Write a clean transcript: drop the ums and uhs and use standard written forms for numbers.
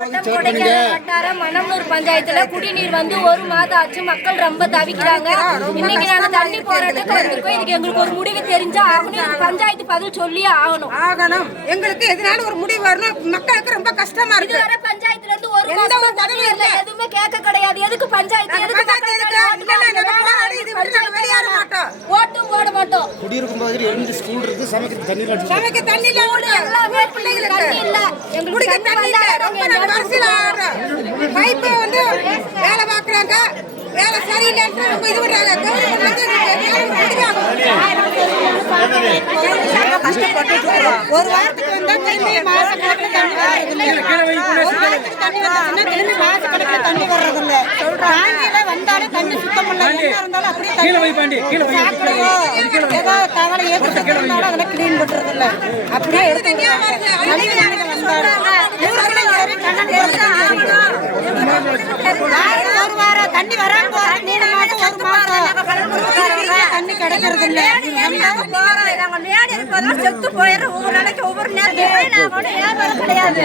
வட்டாரம் மணம்பூர் பஞ்சாயத்துல குடிநீர் வந்து 1 மாதம் ஆச்சு. மக்கள் ரொம்ப தவிக்கிறாங்க. இன்னைக்கு நாங்க தண்ணி போராட்டத்துக்கு வந்திருக்கோம். இதுக்கு எங்களுக்கு ஒரு முடிவு தெரிஞ்சா ஆகணும். பஞ்சாயத்து பதில் சொல்லியே ஆகணும். எங்களுக்கு எதனால ஒரு முடிவு வரணும். மக்களுக்கு ரொம்ப கஷ்டமா இருக்கு. இதுவரை பஞ்சாயத்துல இருந்து ஒரு பதவி இல்ல, எதுவுமே கேட்க கிடையாது. எதுக்கு பஞ்சாயத்து? ஓட்டும் போட மாட்டோம். குடியிருக்கும் பகுதியில் 2 ஸ்கூல் இருக்கு. சமைக்க தண்ணி இல்ல. எல்லாமே பிள்ளைகளுக்கு தண்ணி இல்ல. எங்களுக்கு தண்ணி இல்ல. பைப்பு வந்து வேலை பார்க்குறாங்க, வேலை சரியில்லைன்னு ரொம்ப இது பண்றாங்க. ஒரு வாரத்துக்கு வந்தா திரும்பி மாசக்கணக்கில் தண்ணி தண்ணி வர்றதில்ல. டாங்கில வந்தாலும் தண்ணி சுத்தம் பண்ணல. என்ன இருந்தாலும் அப்படியே ஏதோ தவளை ஏற்பட்டாலும் அதெல்லாம் கிளீன் பண்றது இல்ல. அப்படியே எடுத்து ஒரு வாரம் தண்ணி வராம போறோம். 3 மாசம் 1 மாசம் தண்ணி கிடைக்கிறது இல்ல. செத்து போயிடுறோம். ஒவ்வொரு நாளைக்கு ஒவ்வொரு நேரம் கிடையாது.